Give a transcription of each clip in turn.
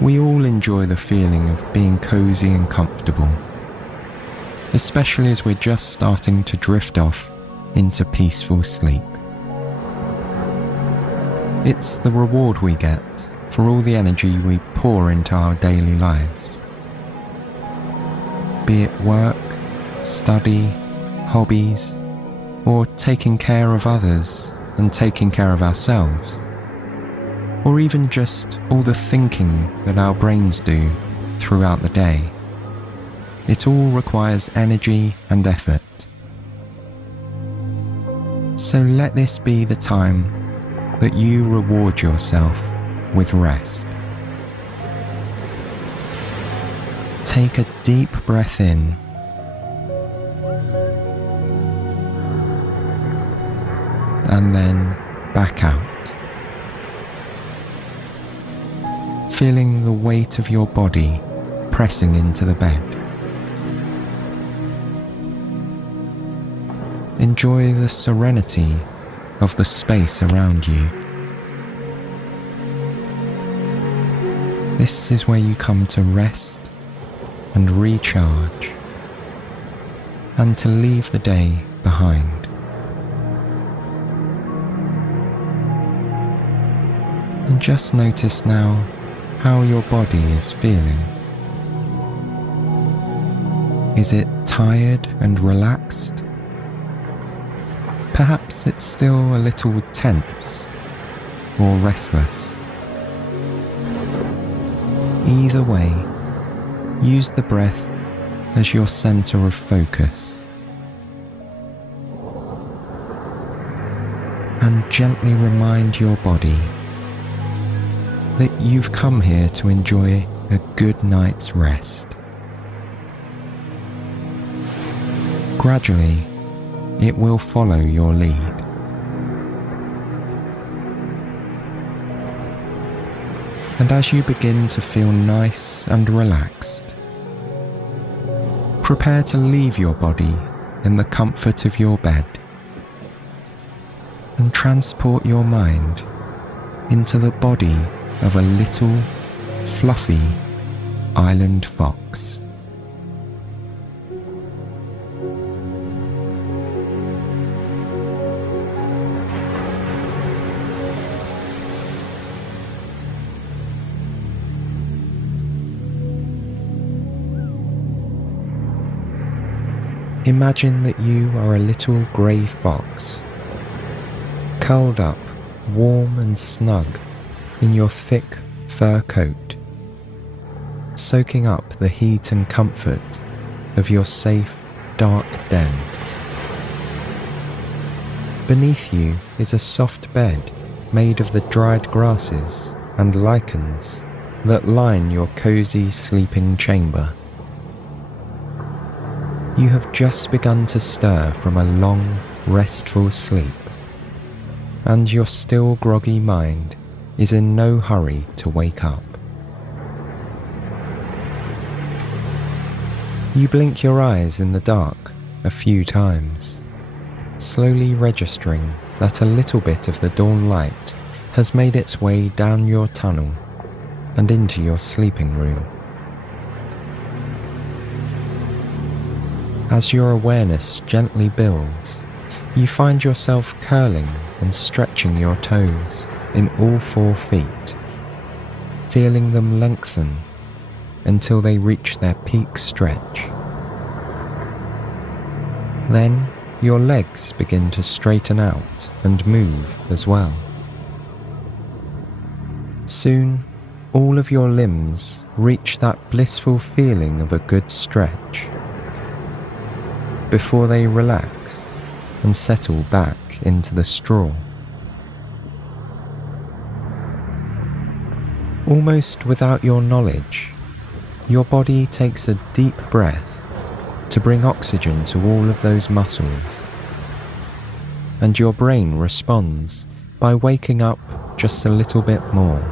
We all enjoy the feeling of being cozy and comfortable, especially as we're just starting to drift off into peaceful sleep. It's the reward we get for all the energy we pour into our daily lives. Be it work, study, hobbies, or taking care of others and taking care of ourselves, or even just all the thinking that our brains do throughout the day. It all requires energy and effort. So let this be the time that you reward yourself with rest. Take a deep breath in and then back out, feeling the weight of your body pressing into the bed. Enjoy the serenity of the space around you. This is where you come to rest and recharge, and to leave the day behind. And just notice now how your body is feeling. Is it tired and relaxed? Perhaps it's still a little tense or restless. Either way, use the breath as your center of focus. And gently remind your body that you've come here to enjoy a good night's rest. Gradually, it will follow your lead. And as you begin to feel nice and relaxed, prepare to leave your body in the comfort of your bed and transport your mind into the body of a little, fluffy island fox. Imagine that you are a little grey fox, curled up, warm and snug in your thick fur coat, soaking up the heat and comfort of your safe, dark den. Beneath you is a soft bed made of the dried grasses and lichens that line your cosy sleeping chamber. You have just begun to stir from a long, restful sleep, and your still groggy mind is in no hurry to wake up. You blink your eyes in the dark a few times, slowly registering that a little bit of the dawn light has made its way down your tunnel and into your sleeping room. As your awareness gently builds, you find yourself curling and stretching your toes in all 4 feet, feeling them lengthen until they reach their peak stretch. Then your legs begin to straighten out and move as well. Soon, all of your limbs reach that blissful feeling of a good stretch, before they relax and settle back into the straw. Almost without your knowledge, your body takes a deep breath to bring oxygen to all of those muscles, and your brain responds by waking up just a little bit more.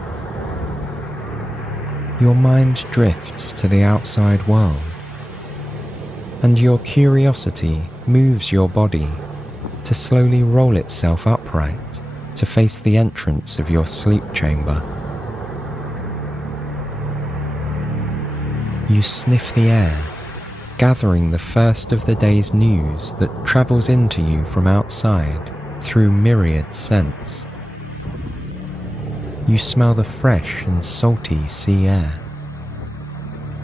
Your mind drifts to the outside world, and your curiosity moves your body to slowly roll itself upright to face the entrance of your sleep chamber. You sniff the air, gathering the first of the day's news that travels into you from outside through myriad scents. You smell the fresh and salty sea air.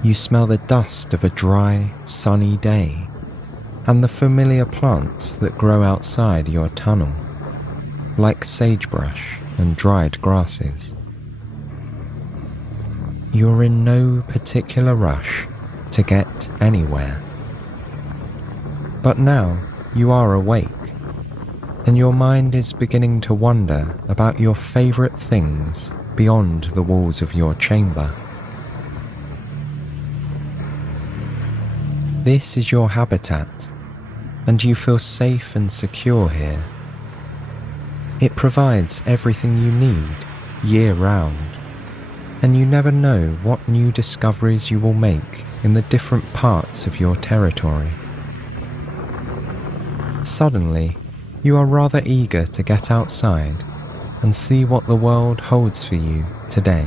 You smell the dust of a dry, sunny day and the familiar plants that grow outside your tunnel, like sagebrush and dried grasses. You're in no particular rush to get anywhere. But now you are awake, and your mind is beginning to wonder about your favourite things beyond the walls of your chamber. This is your habitat, and you feel safe and secure here. It provides everything you need year-round, and you never know what new discoveries you will make in the different parts of your territory. Suddenly, you are rather eager to get outside and see what the world holds for you today.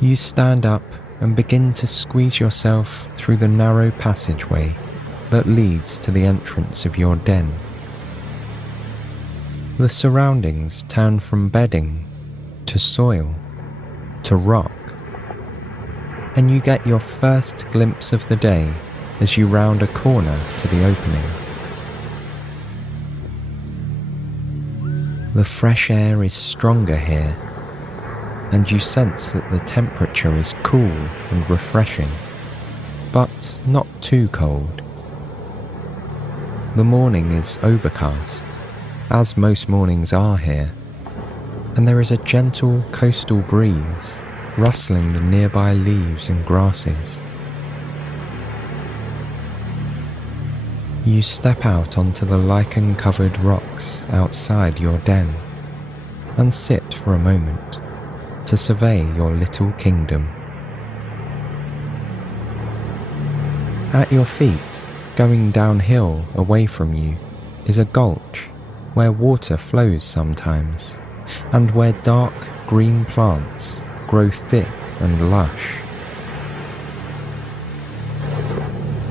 You stand up and begin to squeeze yourself through the narrow passageway that leads to the entrance of your den. The surroundings turn from bedding to soil to rock, and you get your first glimpse of the day as you round a corner to the opening. The fresh air is stronger here, and you sense that the temperature is cool and refreshing, but not too cold. The morning is overcast, as most mornings are here, and there is a gentle coastal breeze rustling the nearby leaves and grasses. You step out onto the lichen-covered rocks outside your den and sit for a moment to survey your little kingdom. At your feet, going downhill away from you, is a gulch where water flows sometimes, and where dark green plants grow thick and lush.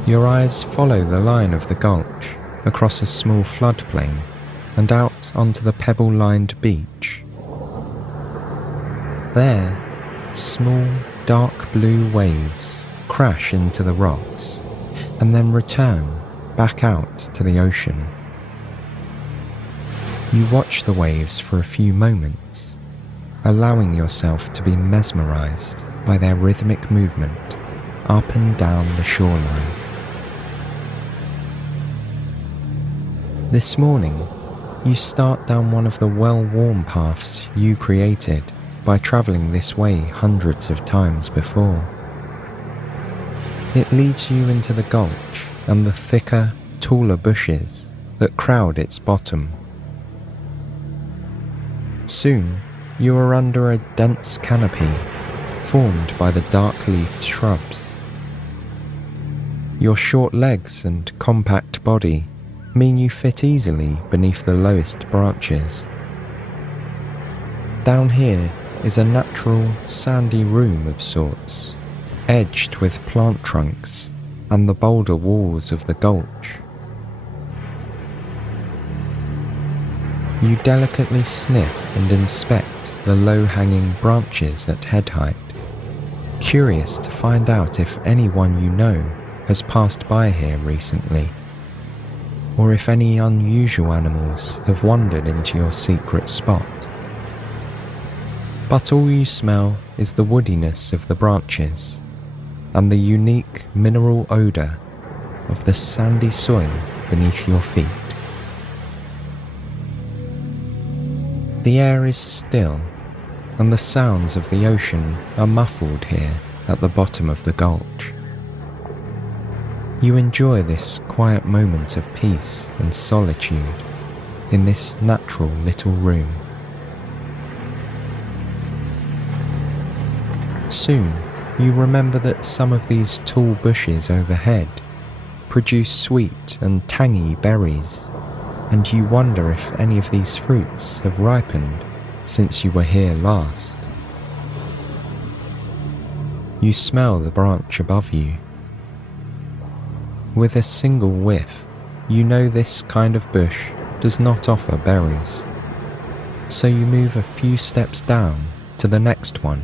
Your eyes follow the line of the gulch across a small floodplain and out onto the pebble-lined beach. There, small, dark blue waves crash into the rocks and then return back out to the ocean. You watch the waves for a few moments, allowing yourself to be mesmerized by their rhythmic movement up and down the shoreline. This morning, you start down one of the well-worn paths you created by travelling this way hundreds of times before. It leads you into the gulch and the thicker, taller bushes that crowd its bottom. Soon, you are under a dense canopy formed by the dark-leafed shrubs. Your short legs and compact body mean you fit easily beneath the lowest branches. Down here is a natural sandy room of sorts, edged with plant trunks and the boulder walls of the gulch. You delicately sniff and inspect the low-hanging branches at head height, curious to find out if anyone you know has passed by here recently, or if any unusual animals have wandered into your secret spot. But all you smell is the woodiness of the branches and the unique mineral odour of the sandy soil beneath your feet. The air is still, and the sounds of the ocean are muffled here at the bottom of the gulch. You enjoy this quiet moment of peace and solitude in this natural little room. Soon, you remember that some of these tall bushes overhead produce sweet and tangy berries, and you wonder if any of these fruits have ripened since you were here last. you smell the branch above you. With a single whiff, you know this kind of bush does not offer berries, so you move a few steps down to the next one.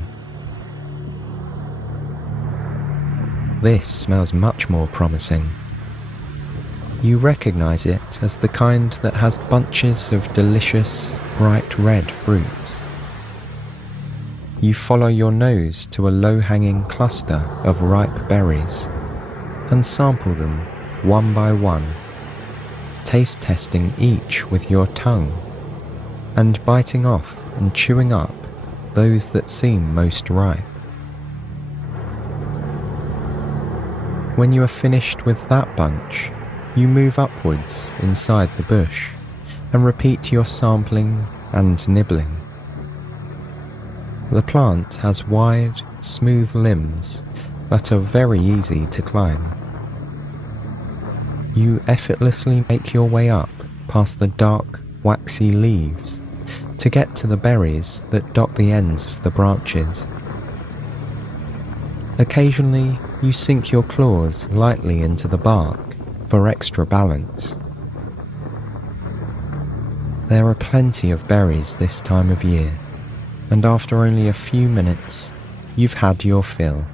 This smells much more promising. You recognize it as the kind that has bunches of delicious, bright red fruits. You follow your nose to a low-hanging cluster of ripe berries and sample them one by one, taste testing each with your tongue and biting off and chewing up those that seem most ripe. When you are finished with that bunch, you move upwards inside the bush and repeat your sampling and nibbling. The plant has wide, smooth limbs that are very easy to climb. You effortlessly make your way up past the dark, waxy leaves to get to the berries that dot the ends of the branches. Occasionally, you sink your claws lightly into the bark for extra balance. There are plenty of berries this time of year, and after only a few minutes, you've had your fill.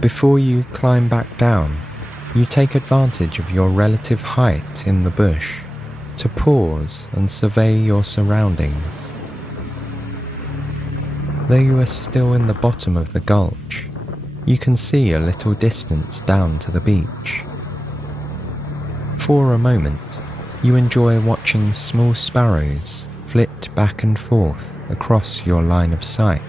Before you climb back down, you take advantage of your relative height in the bush to pause and survey your surroundings. Though you are still in the bottom of the gulch, you can see a little distance down to the beach. For a moment, you enjoy watching small sparrows flit back and forth across your line of sight.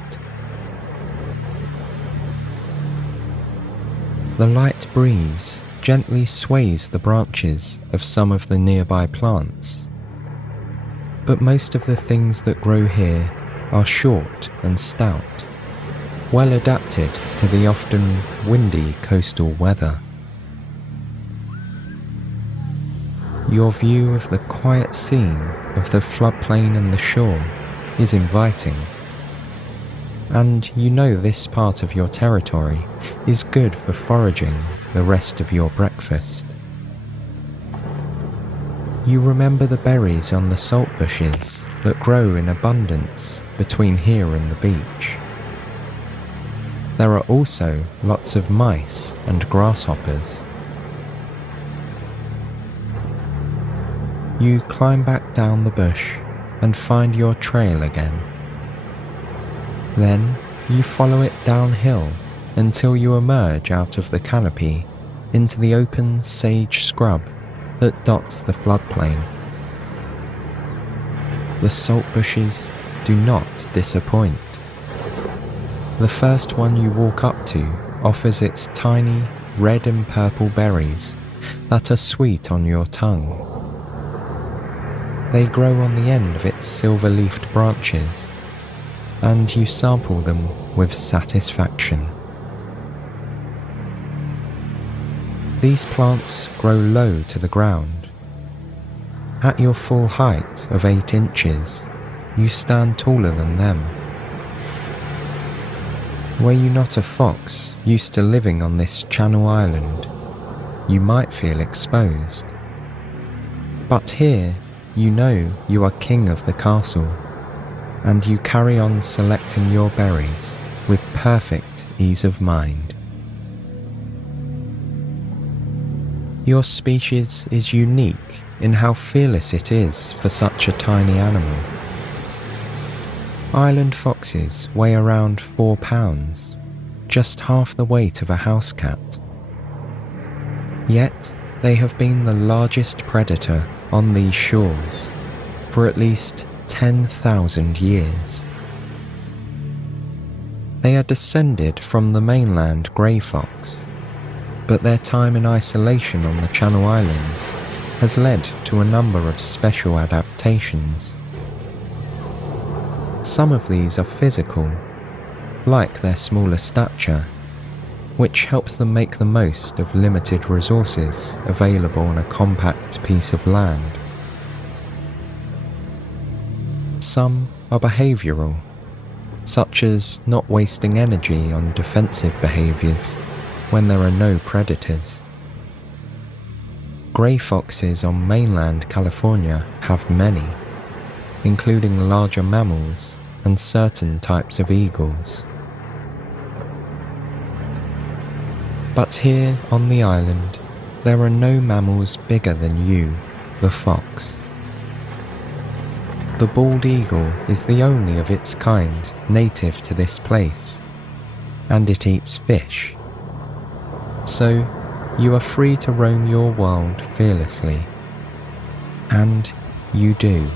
The light breeze gently sways the branches of some of the nearby plants, but most of the things that grow here are short and stout, well adapted to the often windy coastal weather. Your view of the quiet scene of the floodplain and the shore is inviting, and you know this part of your territory is good for foraging the rest of your breakfast. You remember the berries on the salt bushes that grow in abundance between here and the beach. There are also lots of mice and grasshoppers. You climb back down the bush and find your trail again. Then you follow it downhill until you emerge out of the canopy into the open sage scrub that dots the floodplain. The salt bushes do not disappoint. The first one you walk up to offers its tiny red and purple berries that are sweet on your tongue. They grow on the end of its silver-leafed branches, and you sample them with satisfaction. These plants grow low to the ground. At your full height of 8 inches, you stand taller than them. Were you not a fox used to living on this Channel Island, you might feel exposed. But here, you know you are king of the castle, and you carry on selecting your berries with perfect ease of mind. Your species is unique in how fearless it is for such a tiny animal. Island foxes weigh around 4 pounds, just half the weight of a house cat. Yet, they have been the largest predator on these shores for at least 10,000 years. They are descended from the mainland grey fox, but their time in isolation on the Channel Islands has led to a number of special adaptations. Some of these are physical, like their smaller stature, which helps them make the most of limited resources available on a compact piece of land. Some are behavioural, such as not wasting energy on defensive behaviours when there are no predators. Grey foxes on mainland California have many, including larger mammals and certain types of eagles. But here on the island, there are no mammals bigger than you, the fox. The bald eagle is the only of its kind native to this place, and it eats fish. So, you are free to roam your world fearlessly. And you do.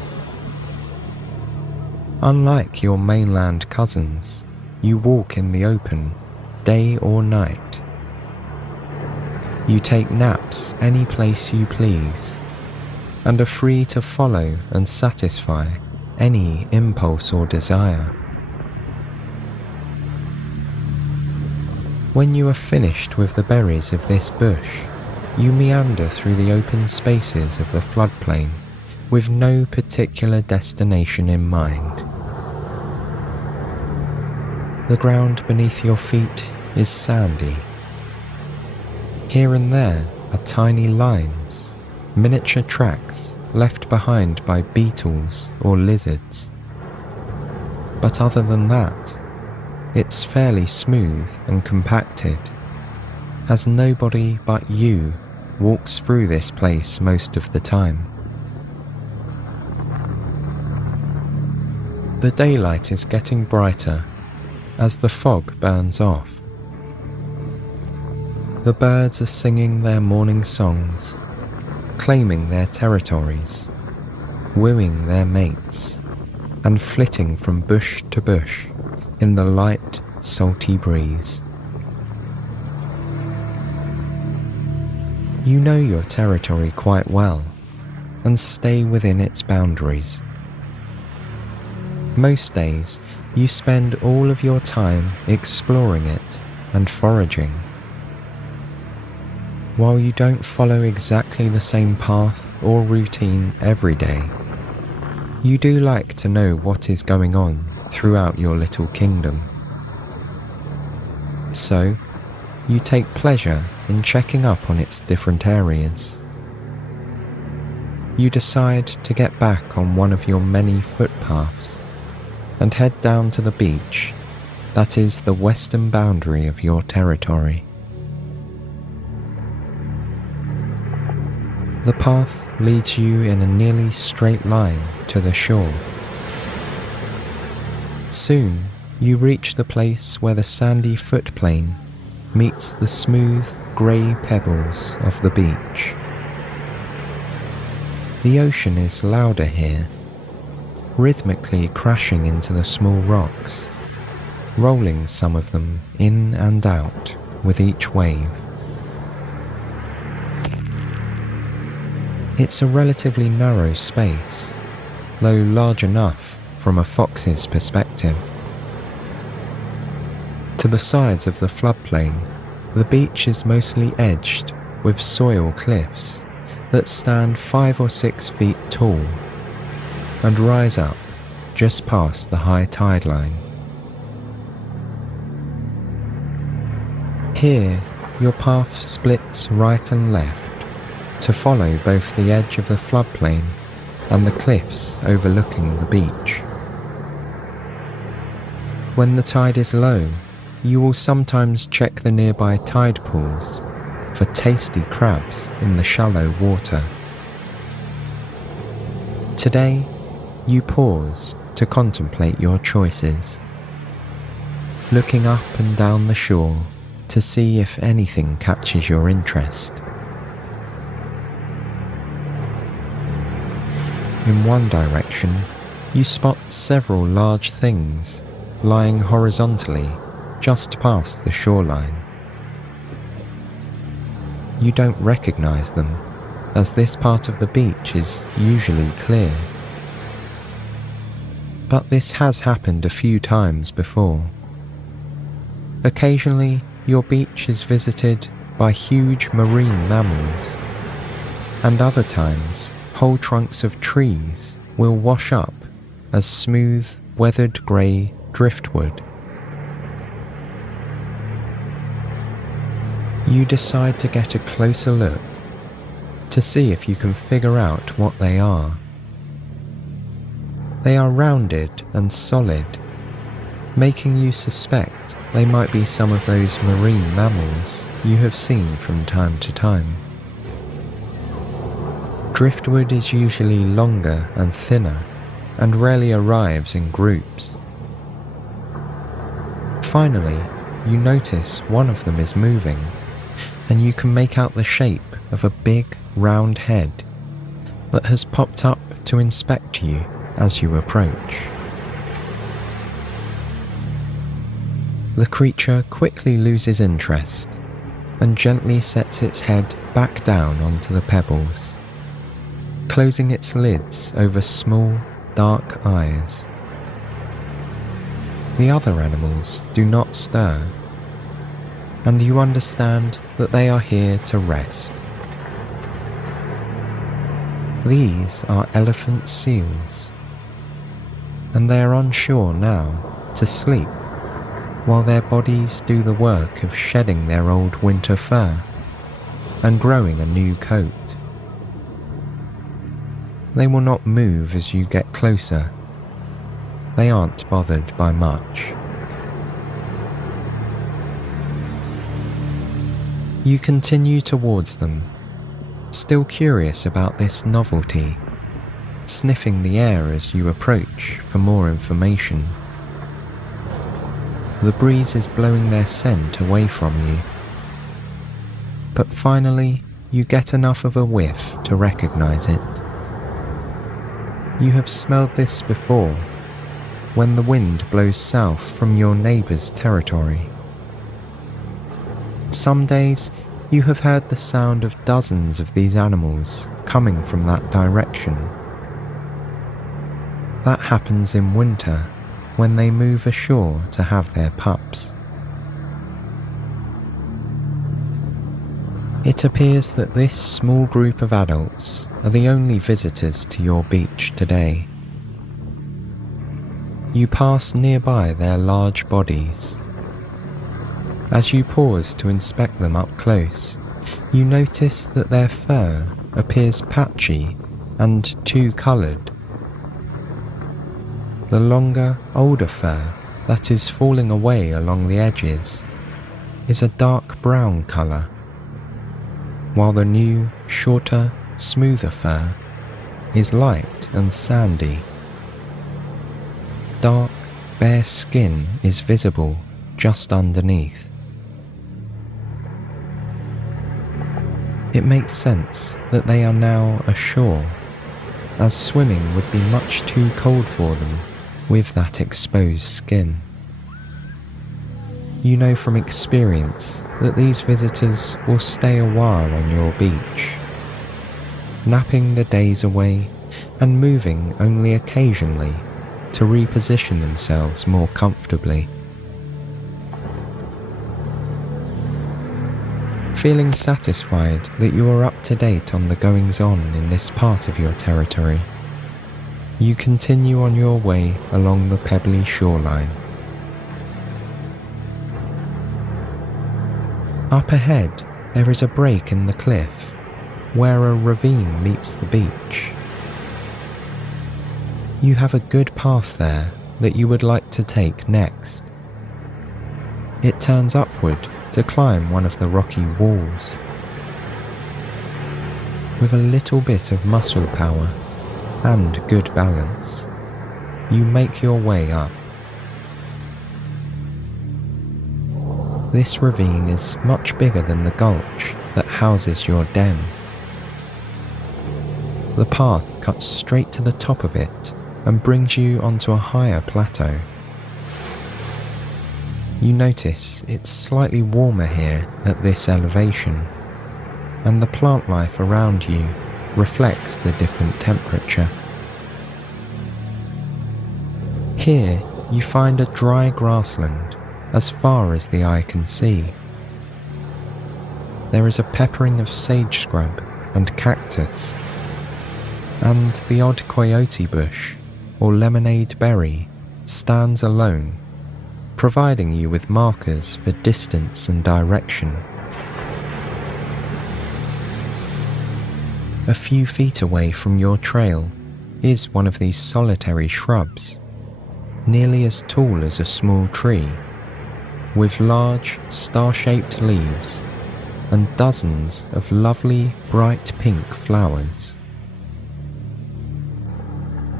Unlike your mainland cousins, you walk in the open, day or night. You take naps any place you please, and are free to follow and satisfy any impulse or desire. When you are finished with the berries of this bush, you meander through the open spaces of the floodplain with no particular destination in mind. The ground beneath your feet is sandy. Here and there are tiny lines, miniature tracks left behind by beetles or lizards. But other than that, it's fairly smooth and compacted, as nobody but you walks through this place most of the time. The daylight is getting brighter as the fog burns off. The birds are singing their morning songs, claiming their territories, wooing their mates, and flitting from bush to bush in the light, salty breeze. You know your territory quite well and stay within its boundaries. Most days, you spend all of your time exploring it and foraging. While you don't follow exactly the same path or routine every day, you do like to know what is going on throughout your little kingdom. So, you take pleasure in checking up on its different areas. You decide to get back on one of your many footpaths and head down to the beach that is the western boundary of your territory. The path leads you in a nearly straight line to the shore. Soon, you reach the place where the sandy footplane meets the smooth, grey pebbles of the beach. The ocean is louder here, rhythmically crashing into the small rocks, rolling some of them in and out with each wave. It's a relatively narrow space, though large enough from a fox's perspective. To the sides of the floodplain, the beach is mostly edged with soil cliffs that stand 5 or 6 feet tall and rise up just past the high tide line. Here, your path splits right and left to follow both the edge of the floodplain and the cliffs overlooking the beach. When the tide is low, you will sometimes check the nearby tide pools for tasty crabs in the shallow water. Today, you pause to contemplate your choices, looking up and down the shore to see if anything catches your interest. In one direction, you spot several large things lying horizontally just past the shoreline. You don't recognize them, as this part of the beach is usually clear. But this has happened a few times before. Occasionally, your beach is visited by huge marine mammals, and other times, whole trunks of trees will wash up as smooth, weathered grey driftwood. You decide to get a closer look to see if you can figure out what they are. They are rounded and solid, making you suspect they might be some of those marine mammals you have seen from time to time. Driftwood is usually longer and thinner and rarely arrives in groups. Finally, you notice one of them is moving, and you can make out the shape of a big, round head that has popped up to inspect you as you approach. The creature quickly loses interest and gently sets its head back down onto the pebbles, closing its lids over small, dark eyes. The other animals do not stir, and you understand that they are here to rest. These are elephant seals, and they are on shore now to sleep while their bodies do the work of shedding their old winter fur and growing a new coat. They will not move as you get closer. They aren't bothered by much. You continue towards them, still curious about this novelty, sniffing the air as you approach for more information. The breeze is blowing their scent away from you, but finally you get enough of a whiff to recognize it. You have smelled this before, when the wind blows south from your neighbour's territory. Some days you have heard the sound of dozens of these animals coming from that direction. That happens in winter when they move ashore to have their pups. It appears that this small group of adults are the only visitors to your beach today. You pass nearby their large bodies. As you pause to inspect them up close, you notice that their fur appears patchy and two-coloured. The longer, older fur that is falling away along the edges is a dark brown colour, while the new, shorter, smoother fur is light and sandy. Dark, bare skin is visible just underneath. It makes sense that they are now ashore, as swimming would be much too cold for them with that exposed skin. You know from experience that these visitors will stay a while on your beach, napping the days away and moving only occasionally to reposition themselves more comfortably. Feeling satisfied that you are up to date on the goings-on in this part of your territory, you continue on your way along the pebbly shoreline. Up ahead, there is a break in the cliff where a ravine meets the beach. You have a good path there that you would like to take next. It turns upward to climb one of the rocky walls. With a little bit of muscle power and good balance, you make your way up. This ravine is much bigger than the gulch that houses your den. The path cuts straight to the top of it and brings you onto a higher plateau. You notice it's slightly warmer here at this elevation, and the plant life around you reflects the different temperature. Here you find a dry grassland as far as the eye can see. There is a peppering of sage scrub and cactus, and the odd coyote bush or lemonade berry stands alone providing you with markers for distance and direction. A few feet away from your trail is one of these solitary shrubs, nearly as tall as a small tree, with large, star-shaped leaves and dozens of lovely, bright pink flowers.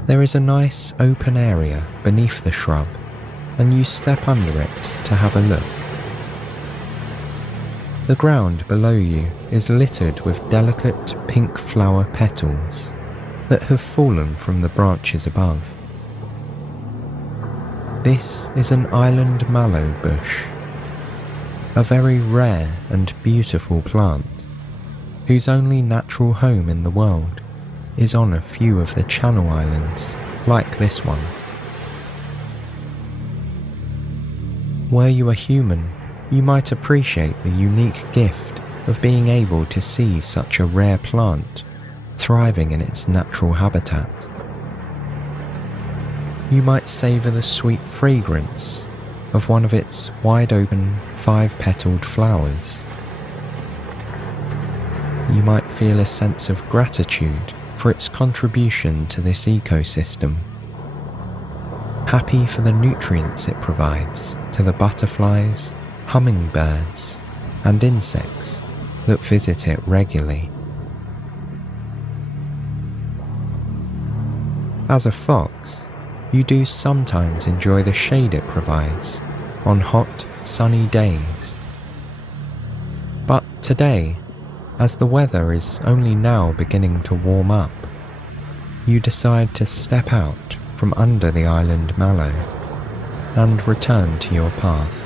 There is a nice open area beneath the shrub, and you step under it to have a look. The ground below you is littered with delicate pink flower petals that have fallen from the branches above. This is an island mallow bush, a very rare and beautiful plant, whose only natural home in the world is on a few of the Channel Islands, like this one. Were you a human, you might appreciate the unique gift of being able to see such a rare plant thriving in its natural habitat. You might savour the sweet fragrance of one of its wide-open, 5-petaled flowers. You might feel a sense of gratitude for its contribution to this ecosystem, happy for the nutrients it provides to the butterflies, hummingbirds, and insects that visit it regularly. As a fox, you do sometimes enjoy the shade it provides on hot, sunny days. But today, as the weather is only now beginning to warm up, you decide to step out from under the island mallow and return to your path.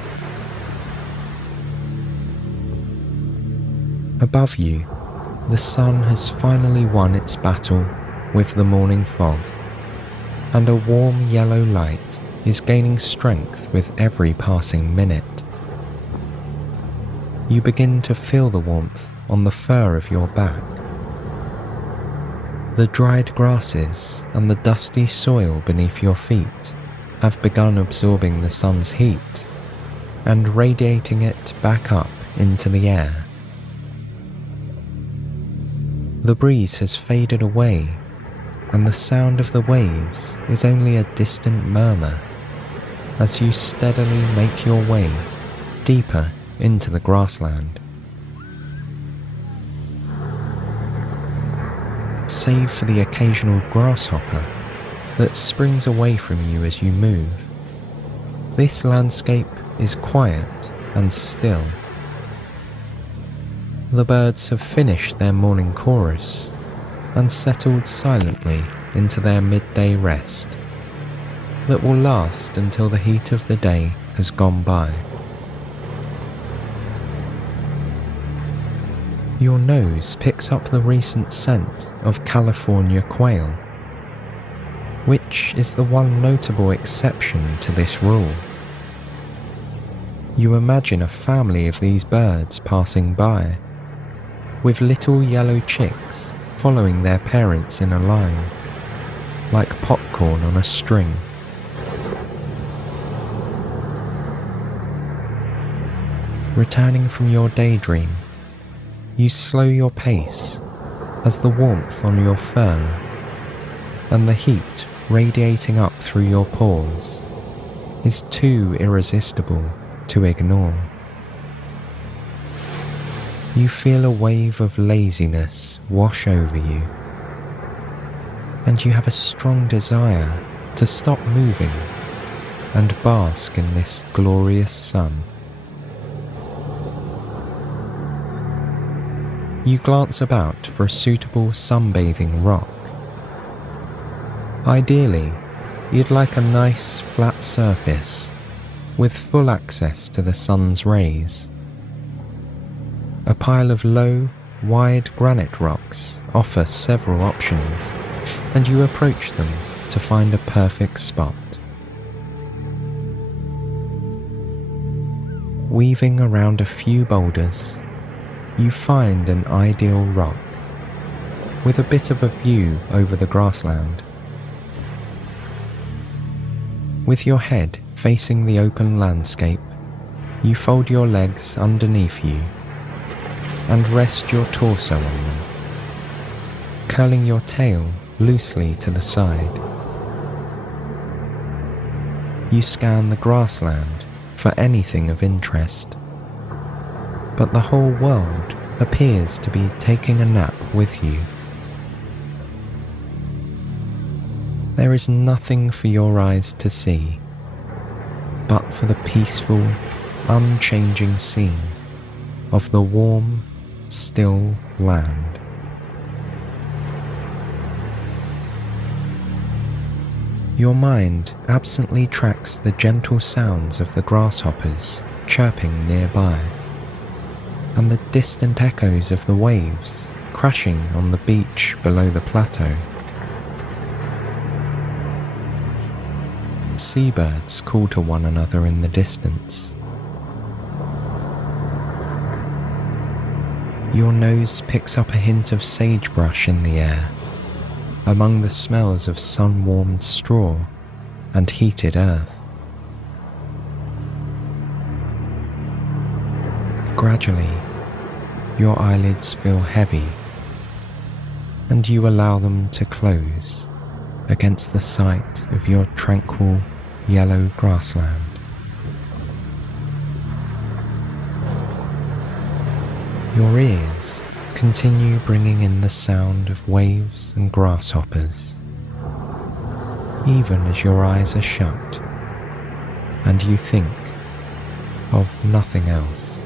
Above you, the sun has finally won its battle with the morning fog, and a warm yellow light is gaining strength with every passing minute. You begin to feel the warmth on the fur of your back. The dried grasses and the dusty soil beneath your feet have begun absorbing the sun's heat and radiating it back up into the air. The breeze has faded away, and the sound of the waves is only a distant murmur as you steadily make your way deeper into the grassland. Save for the occasional grasshopper that springs away from you as you move, this landscape is quiet and still. The birds have finished their morning chorus and settled silently into their midday rest that will last until the heat of the day has gone by. Your nose picks up the recent scent of California quail, which is the one notable exception to this rule. You imagine a family of these birds passing by, with little yellow chicks following their parents in a line, like popcorn on a string. Returning from your daydream, you slow your pace as the warmth on your fur and the heat radiating up through your pores is too irresistible to ignore. You feel a wave of laziness wash over you, and you have a strong desire to stop moving and bask in this glorious sun. You glance about for a suitable sunbathing rock. Ideally, you'd like a nice flat surface with full access to the sun's rays. A pile of low, wide granite rocks offer several options, and you approach them to find a perfect spot. Weaving around a few boulders, you find an ideal rock, with a bit of a view over the grassland. With your head Facing the open landscape, you fold your legs underneath you and rest your torso on them, curling your tail loosely to the side. You scan the grassland for anything of interest, but the whole world appears to be taking a nap with you. There is nothing for your eyes to see, but for the peaceful, unchanging scene of the warm, still land. Your mind absently tracks the gentle sounds of the grasshoppers chirping nearby, and the distant echoes of the waves crashing on the beach below the plateau. Seabirds call to one another in the distance. Your nose picks up a hint of sagebrush in the air, among the smells of sun-warmed straw and heated earth. Gradually, your eyelids feel heavy, and you allow them to close against the sight of your tranquil yellow grassland. Your ears continue bringing in the sound of waves and grasshoppers, even as your eyes are shut and you think of nothing else.